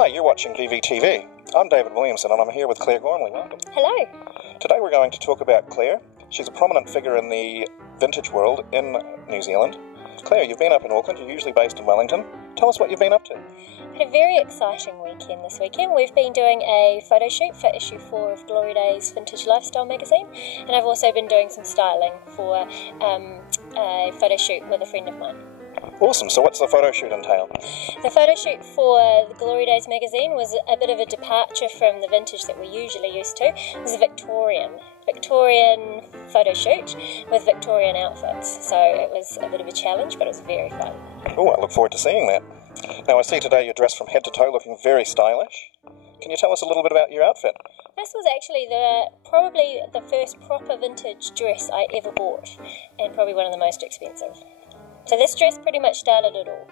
Hi, you're watching VVTv. I'm David Williamson and I'm here with Claire Gormly. Welcome. Hello. Today we're going to talk about Claire. She's a prominent figure in the vintage world in New Zealand. Claire, you've been up in Auckland, you're usually based in Wellington. Tell us what you've been up to. Had a very exciting weekend this weekend. We've been doing a photo shoot for issue 4 of Glory Days Vintage Lifestyle magazine, and I've also been doing some styling for a photo shoot with a friend of mine. Awesome, so what's the photo shoot entail? The photo shoot for the Glory Days magazine was a bit of a departure from the vintage that we're usually used to. It was a Victorian photo shoot with Victorian outfits, so it was a bit of a challenge, but it was very fun. Oh, I look forward to seeing that. Now I see today you're dressed from head to toe looking very stylish. Can you tell us a little bit about your outfit? This was actually probably the first proper vintage dress I ever bought, and probably one of the most expensive. So this dress pretty much started it all.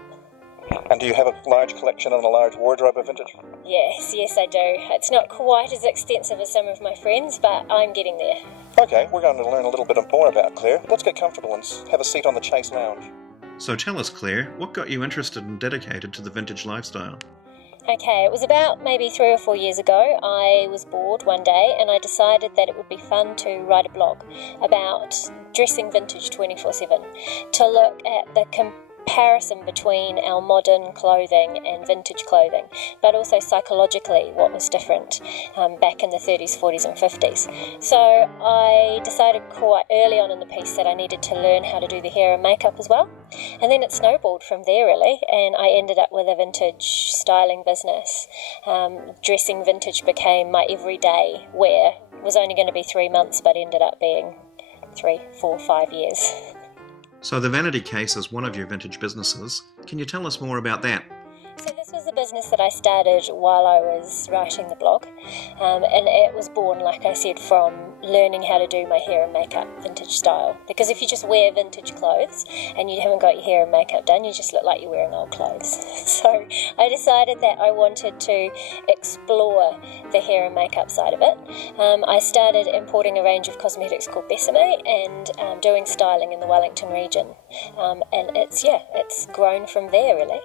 And do you have a large collection and a large wardrobe of vintage? Yes I do. It's not quite as extensive as some of my friends, but I'm getting there. Okay, we're going to learn a little bit more about Claire. Let's get comfortable and have a seat on the Chase Lounge. So tell us, Claire, what got you interested and dedicated to the vintage lifestyle? Okay, it was about maybe 3 or 4 years ago. I was bored one day and I decided that it would be fun to write a blog about dressing vintage 24/7, to look at the comparison between our modern clothing and vintage clothing, but also psychologically what was different back in the 30s, 40s and 50s. So I decided quite early on in the piece that I needed to learn how to do the hair and makeup as well, and then it snowballed from there really, and I ended up with a vintage styling business. Dressing vintage became my everyday wear. It was only going to be 3 months but ended up being 3, 4, 5 years. So the Vanity Case is one of your vintage businesses. Can you tell us more about that? So this was a business that I started while I was writing the blog, and it was born, like I said, from learning how to do my hair and makeup vintage style. Because if you just wear vintage clothes and you haven't got your hair and makeup done, you just look like you're wearing old clothes. So I decided that I wanted to explore the hair and makeup side of it. I started importing a range of cosmetics called Besame and doing styling in the Wellington region. And it's grown from there really.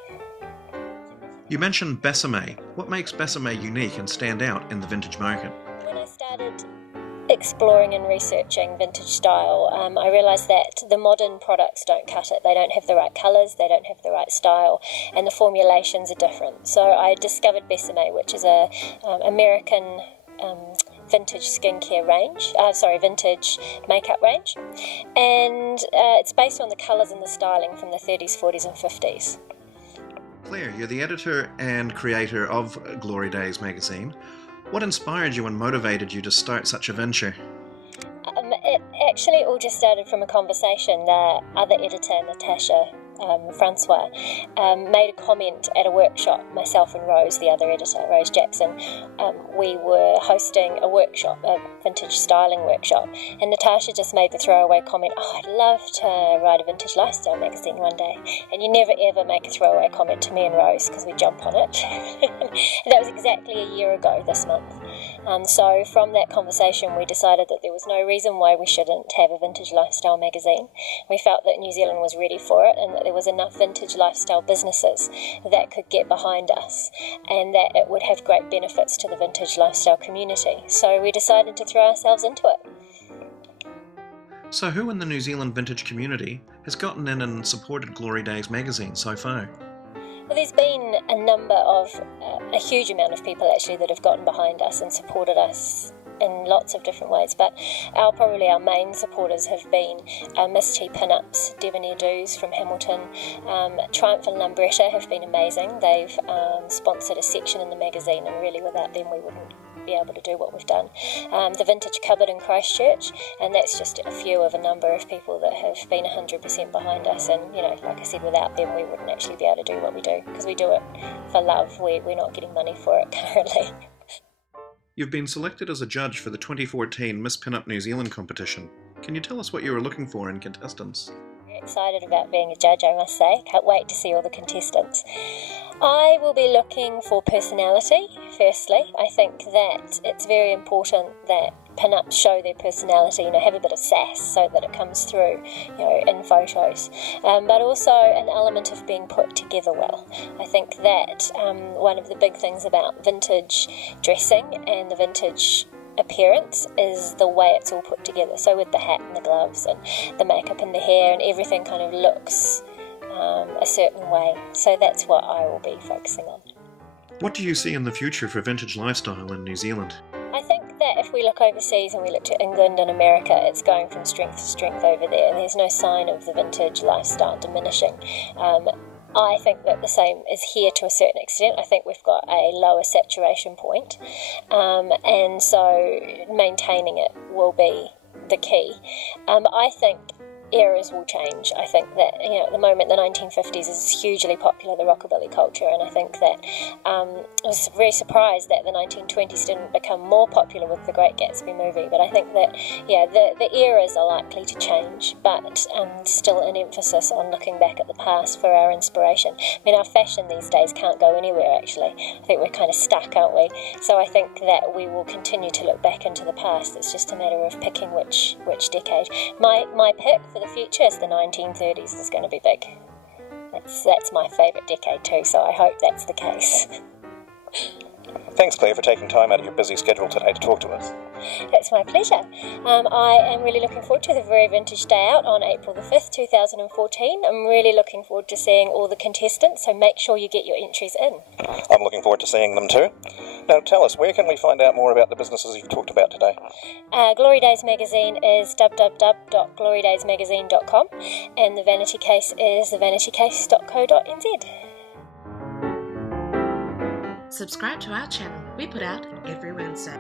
You mentioned Besame. What makes Besame unique and stand out in the vintage market? When I started exploring and researching vintage style, I realised that the modern products don't cut it. They don't have the right colours, they don't have the right style, and the formulations are different. So I discovered Besame, which is a American vintage skincare range, vintage makeup range, and it's based on the colours and the styling from the 30s, 40s and 50s. Claire, you're the editor and creator of Glory Days magazine. What inspired you and motivated you to start such a venture? It actually all just started from a conversation. The other editor, Natasha Francois, made a comment at a workshop. Myself and Rose, the other editor, Rose Jackson, we were hosting a workshop, a vintage styling workshop, and Natasha just made the throwaway comment, "Oh, I'd love to write a vintage lifestyle magazine one day." And you never ever make a throwaway comment to me and Rose because we jump on it. And that was exactly a year ago this month. So from that conversation we decided that there was no reason why we shouldn't have a vintage lifestyle magazine. We felt that New Zealand was ready for it and that there was enough vintage lifestyle businesses that could get behind us and that it would have great benefits to the vintage lifestyle community. So we decided to throw ourselves into it. So who in the New Zealand vintage community has gotten in and supported Glory Days magazine so far? Well, there's been a huge amount of people actually that have gotten behind us and supported us in lots of different ways, but probably our main supporters have been Miss Pinup's Debonair Do's from Hamilton. Triumph and Lambretta have been amazing. They've sponsored a section in the magazine, and really without them we wouldn't be able to do what we've done. The Vintage Cupboard in Christchurch, and that's just a few of a number of people that have been 100% behind us, and like I said, without them we wouldn't actually be able to do what we do, because we do it for love. We're not getting money for it currently. You've been selected as a judge for the 2014 Miss Pinup New Zealand competition. Can you tell us what you were looking for in contestants? Very excited about being a judge, I must say. Can't wait to see all the contestants. I will be looking for personality, firstly. I think that it's very important that pinups show their personality, have a bit of sass so that it comes through, in photos. But also an element of being put together well. I think that one of the big things about vintage dressing and the vintage appearance is the way it's all put together. So with the hat and the gloves and the makeup and the hair, and everything kind of looks a certain way. So that's what I will be focusing on. What do you see in the future for vintage lifestyle in New Zealand? I think that if we look overseas and we look to England and America, it's going from strength to strength over there, and there's no sign of the vintage lifestyle diminishing. I think that the same is here to a certain extent. I think we've got a lower saturation point, and so maintaining it will be the key. I think eras will change. I think that at the moment the 1950s is hugely popular, the rockabilly culture, and I think that I was very surprised that the 1920s didn't become more popular with the Great Gatsby movie. But I think that the eras are likely to change, but still an emphasis on looking back at the past for our inspiration. I mean, our fashion these days can't go anywhere actually. I think we're kind of stuck, aren't we? So I think that we will continue to look back into the past. It's just a matter of picking which decade. My pick for the future is the 1930s is going to be big. That's my favourite decade too, so I hope that's the case. Thanks, Claire, for taking time out of your busy schedule today to talk to us. It's my pleasure. I am really looking forward to the Very Vintage Day Out on April the 5th, 2014. I'm really looking forward to seeing all the contestants, so make sure you get your entries in. I'm looking forward to seeing them too. Now tell us, where can we find out more about the businesses you've talked about today? Glory Days magazine is www.glorydaysmagazine.com, and the Vanity Case is thevanitycase.co.nz. Subscribe to our channel. We put out every Wednesday.